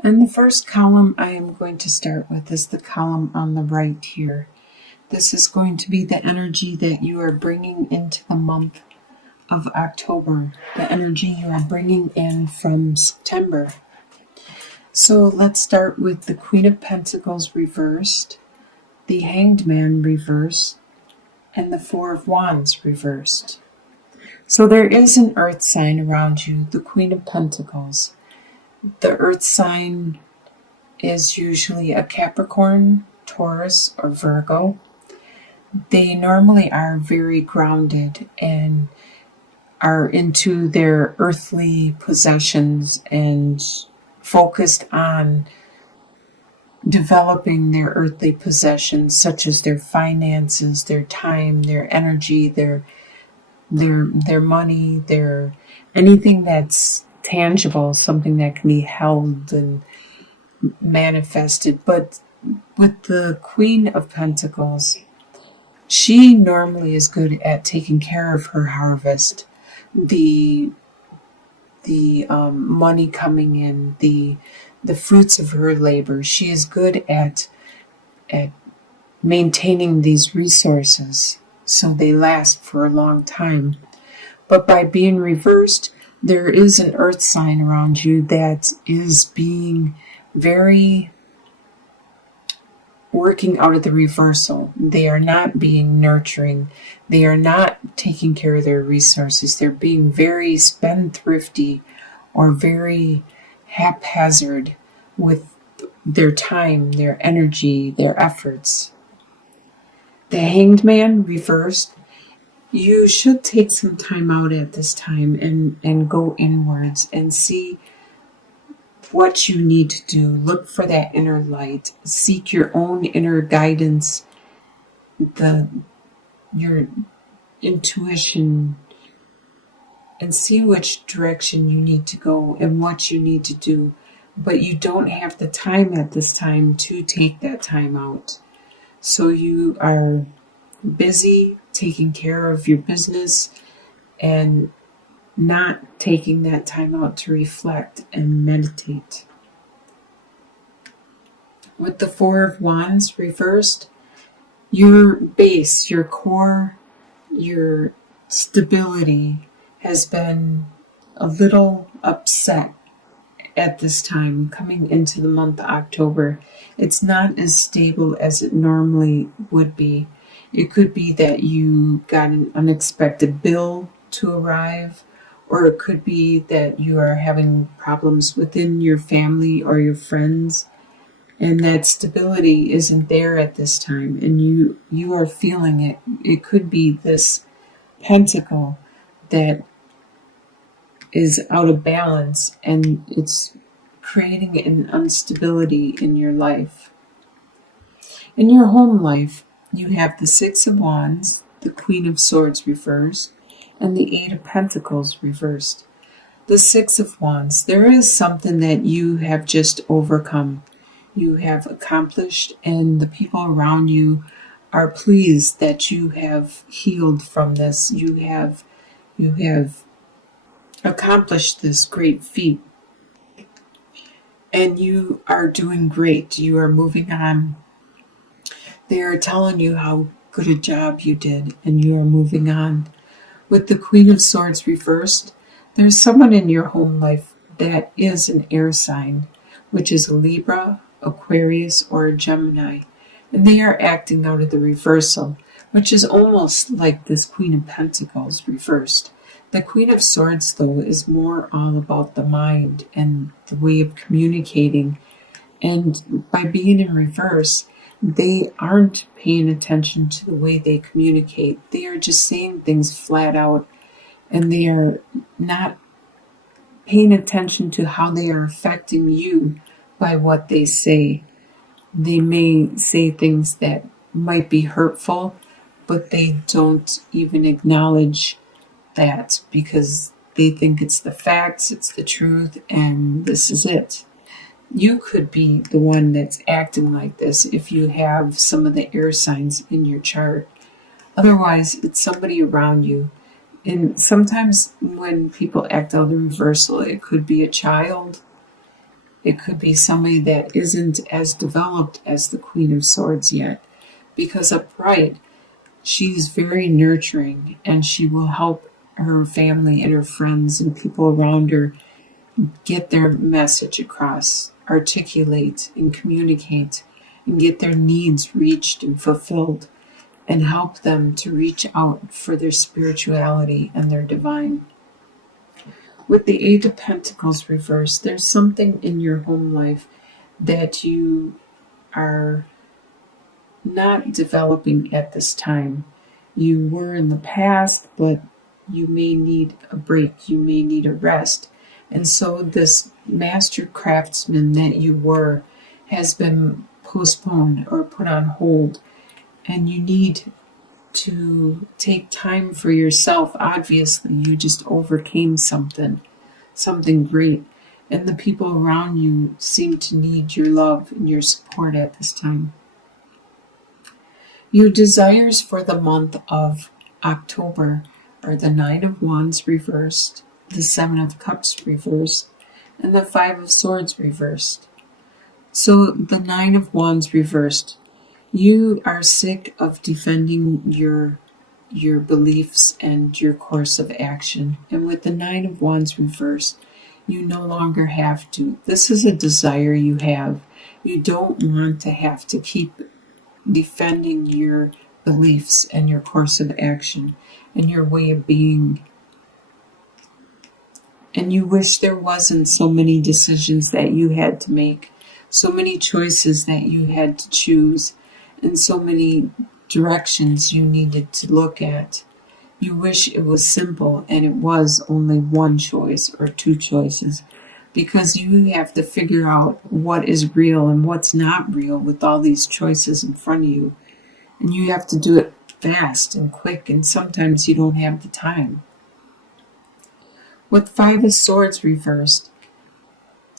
And the first column I am going to start with is the column on the right here. This is going to be the energy that you are bringing into the month of October, the energy you are bringing in from September. So let's start with the Queen of Pentacles reversed, the Hanged Man reversed, and the Four of Wands reversed. So there is an earth sign around you, the Queen of Pentacles. The earth sign is usually a Capricorn, Taurus, or Virgo. They normally are very grounded and are into their earthly possessions and focused on developing their earthly possessions, such as their finances, their time, their energy, their money, their anything that's tangible, something that can be held and manifested. But with the Queen of Pentacles, she normally is good at taking care of her harvest, the money coming in, the fruits of her labor. She is good at maintaining these resources so they last for a long time. But by being reversed, there is an earth sign around you that is being very working out of the reversal. They are not being nurturing. They are not taking care of their resources. They're being very spendthrifty or very haphazard with their time, their energy, their efforts. The Hanged Man reversed. You should take some time out at this time and go inwards and see what you need to do. Look for that inner light. Seek your own inner guidance, your intuition, and see which direction you need to go and what you need to do. But you don't have the time at this time to take that time out. So you are busy taking care of your business and not taking that time out to reflect and meditate. With the Four of Wands reversed, your base, your core, your stability has been a little upset at this time coming into the month of October. It's not as stable as it normally would be. It could be that you got an unexpected bill to arrive, or it could be that you are having problems within your family or your friends, and that stability isn't there at this time, and you are feeling it. It could be this pentacle that is out of balance, and it's creating an instability in your life. In your home life, you have the Six of Wands, the Queen of Swords reversed, and the Eight of Pentacles reversed. The Six of Wands, there is something that you have just overcome. You have accomplished, and the people around you are pleased that you have healed from this. You have accomplished this great feat, and you are doing great. You are moving on. They are telling you how good a job you did, and you are moving on. With the Queen of Swords reversed, there's someone in your home life that is an air sign, which is a Libra, Aquarius, or a Gemini, and they are acting out of the reversal, which is almost like this Queen of Pentacles reversed. The Queen of Swords, though, is more all about the mind and the way of communicating, and by being in reverse, they aren't paying attention to the way they communicate. They are just saying things flat out, and they are not paying attention to how they are affecting you by what they say. They may say things that might be hurtful, but they don't even acknowledge that because they think it's the facts, it's the truth, and this is it. You could be the one that's acting like this if you have some of the air signs in your chart. Otherwise, it's somebody around you. And sometimes when people act out of the reversal, it could be a child. It could be somebody that isn't as developed as the Queen of Swords yet. Because upright, she's very nurturing and she will help her family and her friends and people around her get their message across, articulate and communicate, and get their needs reached and fulfilled, and help them to reach out for their spirituality and their divine. With the Eight of Pentacles reversed, there's something in your home life that you are not developing at this time. You were in the past, but you may need a break. You may need a rest. And so this master craftsman that you were has been postponed or put on hold. And you need to take time for yourself. Obviously, you just overcame something great. And the people around you seem to need your love and your support at this time. Your desires for the month of October are the Nine of Wands reversed, the Seven of Cups reversed, and the Five of Swords reversed. So the Nine of Wands reversed. You are sick of defending your beliefs and your course of action. And with the Nine of Wands reversed, you no longer have to. This is a desire you have. You don't want to have to keep defending your beliefs and your course of action and your way of being. And you wish there wasn't so many decisions that you had to make, so many choices that you had to choose, and so many directions you needed to look at. You wish it was simple and it was only one choice or two choices, because you have to figure out what is real and what's not real with all these choices in front of you. And you have to do it fast and quick, and sometimes you don't have the time. With Five of Swords reversed,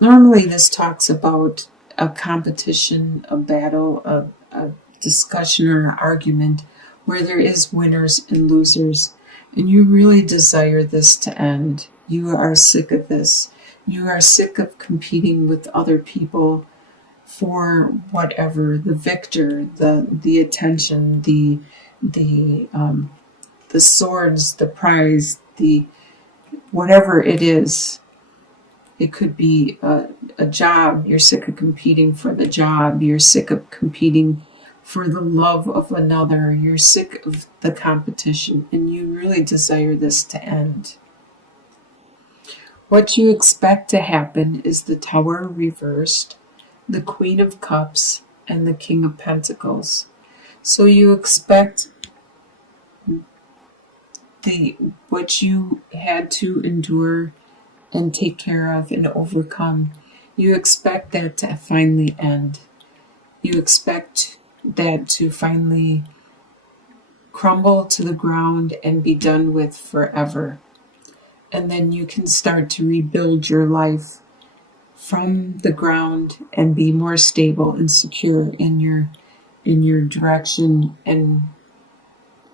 normally this talks about a competition, a battle, a discussion or an argument where there is winners and losers, and you really desire this to end. You are sick of this. You are sick of competing with other people for whatever, the victor, the attention, the swords, the prize, the whatever it is. It could be a job. You're sick of competing for the job. You're sick of competing for the love of another. You're sick of the competition, and you really desire this to end. What you expect to happen is the Tower reversed, the Queen of Cups, and the King of Pentacles. So you expect what you had to endure and take care of and overcome. You expect that to finally end. You expect that to finally crumble to the ground and be done with forever. And then you can start to rebuild your life from the ground and be more stable and secure in your direction and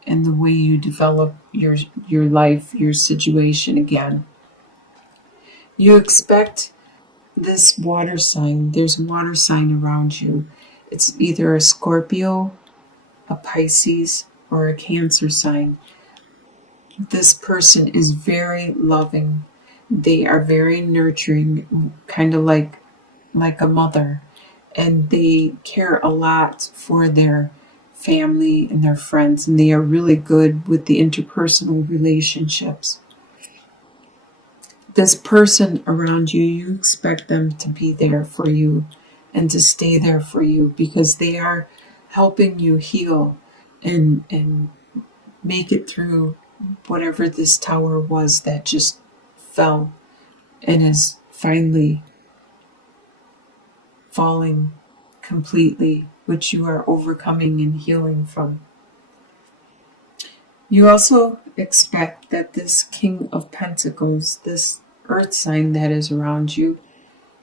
the way you develop your life, your situation again. You expect this water sign. There's a water sign around you. It's either a Scorpio, a Pisces, or a Cancer sign. This person is very loving. They are very nurturing, kind of like a mother. And they care a lot for their family and their friends. And they are really good with the interpersonal relationships. This person around you, you expect them to be there for you and to stay there for you, because they are helping you heal and make it through whatever this tower was that just fell and is finally falling completely, which you are overcoming and healing from. You also expect that this King of Pentacles, this earth sign that is around you,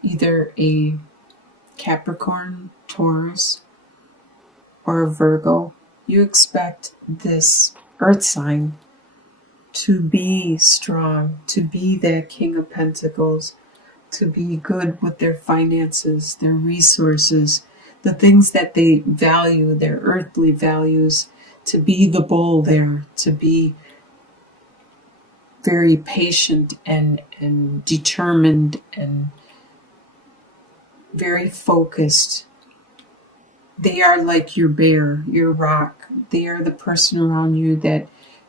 either a Capricorn, Taurus, or a Virgo, you expect this earth sign to be strong, to be that King of Pentacles, to be good with their finances, their resources, the things that they value, their earthly values, to be the bull there, to be very patient and determined and very focused. They are like your bear, your rock. They are the person around you that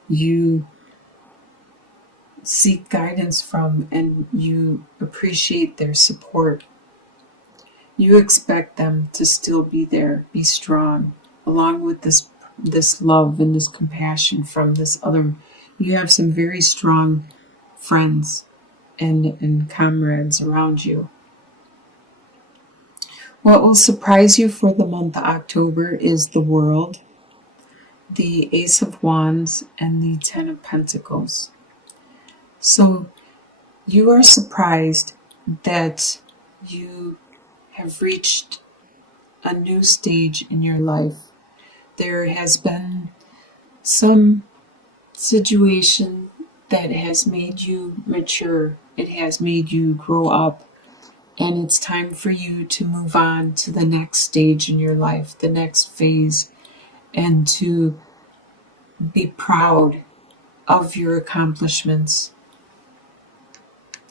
you seek guidance from and you appreciate their support. You expect them to still be there, be strong, along with this love and this compassion from this other. You have some very strong friends and comrades around you. What will surprise you for the month of October is the World, the Ace of Wands, and the Ten of Pentacles. So you are surprised that you have reached a new stage in your life. There has been some situation that has made you mature. It has made you grow up. And it's time for you to move on to the next stage in your life, the next phase, and to be proud of your accomplishments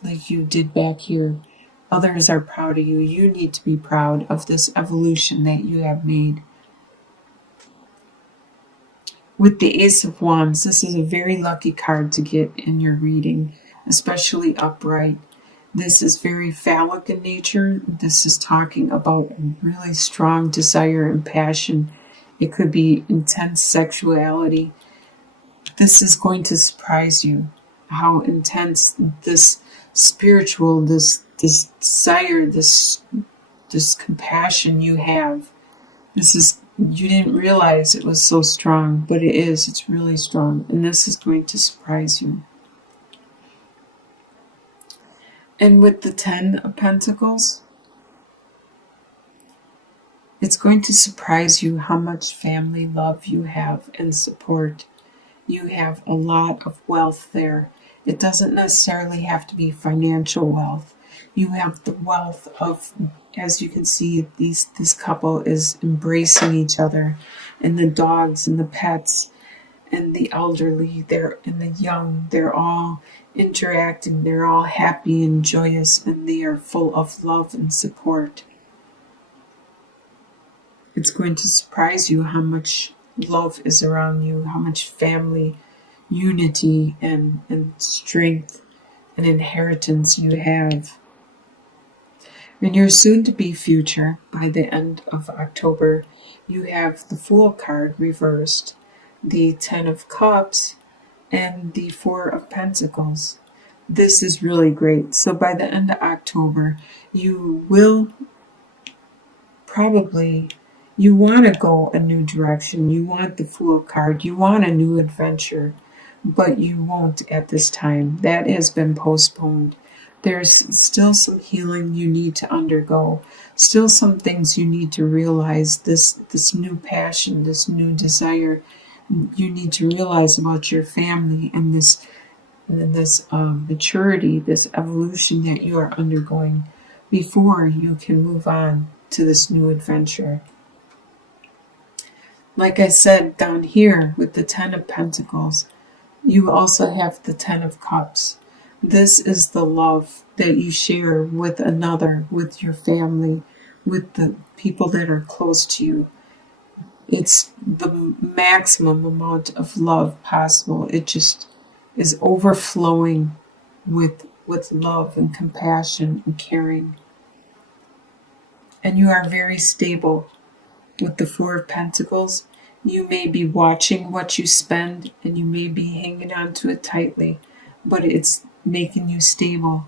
like you did back here. Others are proud of you. You need to be proud of this evolution that you have made. With the Ace of Wands, this is a very lucky card to get in your reading, especially upright. This is very phallic in nature. This is talking about a really strong desire and passion. It could be intense sexuality. This is going to surprise you, how intense this spiritual, this desire, this compassion you have. You didn't realize it was so strong, but it is. It's really strong. And this is going to surprise you. And with the Ten of Pentacles, it's going to surprise you how much family love you have and support. You have a lot of wealth there. It doesn't necessarily have to be financial wealth. You have the wealth of, as you can see, this couple is embracing each other, and the dogs and the pets and the elderly, and the young, they're all interacting, they're all happy and joyous, and they are full of love and support. It's going to surprise you how much love is around you, how much family unity and strength and inheritance you have. In your soon-to-be future, by the end of October, you have the Fool card reversed, the Ten of Cups, and the Four of Pentacles. This is really great. So by the end of October, you will probably, you want to go a new direction. You want the Fool card. You want a new adventure, but you won't at this time. That has been postponed. There's still some healing you need to undergo. Still some things you need to realize. This new passion, this new desire, you need to realize about your family and this maturity, this evolution that you are undergoing before you can move on to this new adventure. Like I said down here with the Ten of Pentacles, you also have the Ten of Cups. This is the love that you share with another, with your family, with the people that are close to you. It's the maximum amount of love possible. It just is overflowing with love and compassion and caring. And you are very stable. With the Four of Pentacles, you may be watching what you spend and you may be hanging on to it tightly, but it's making you stable.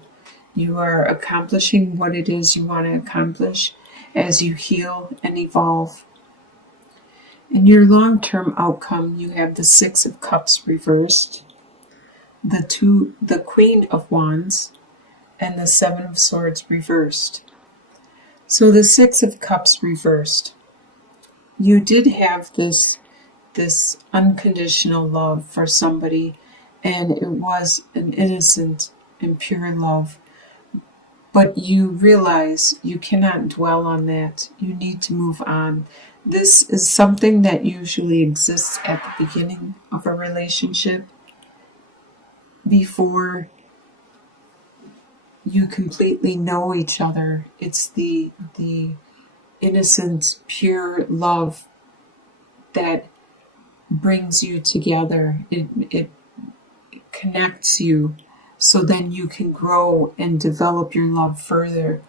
You are accomplishing what it is you want to accomplish as you heal and evolve. In your long-term outcome, you have the Six of Cups reversed, the Queen of Wands, and the Seven of Swords reversed. So the Six of Cups reversed. You did have this unconditional love for somebody, and it was an innocent and pure love. But you realize you cannot dwell on that. You need to move on. This is something that usually exists at the beginning of a relationship before you completely know each other. It's the innocent, pure love that brings you together. It connects you so then you can grow and develop your love further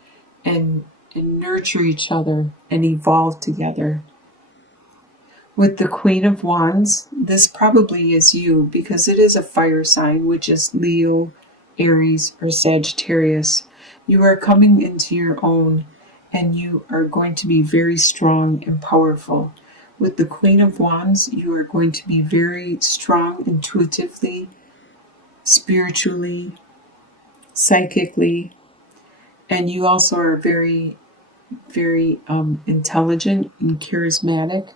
and nurture each other and evolve together. With the Queen of Wands, this probably is you because it is a fire sign, which is Leo, Aries, or Sagittarius. You are coming into your own and you are going to be very strong and powerful. With the Queen of Wands, you are going to be very strong intuitively, spiritually, psychically, and you also are very, very intelligent and charismatic.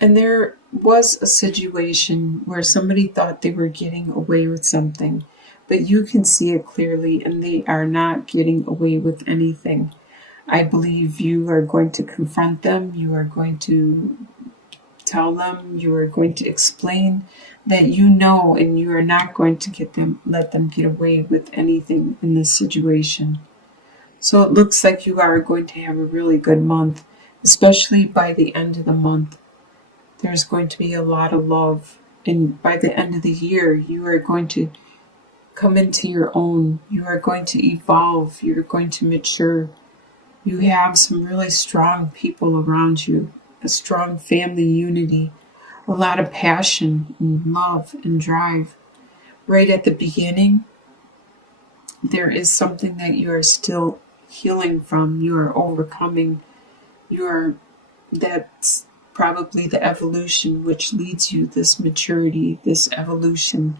And there was a situation where somebody thought they were getting away with something, but you can see it clearly and they are not getting away with anything. I believe you are going to confront them, you are going to tell them, you are going to explain that you know and you are not going to let them get away with anything in this situation. So it looks like you are going to have a really good month, especially by the end of the month. There's going to be a lot of love. And by the end of the year, you are going to come into your own. You are going to evolve. You're going to mature. You have some really strong people around you, a strong family unity, a lot of passion and love and drive. Right at the beginning, there is something that you are still healing from. You are overcoming. That's probably the evolution which leads you, this maturity, this evolution.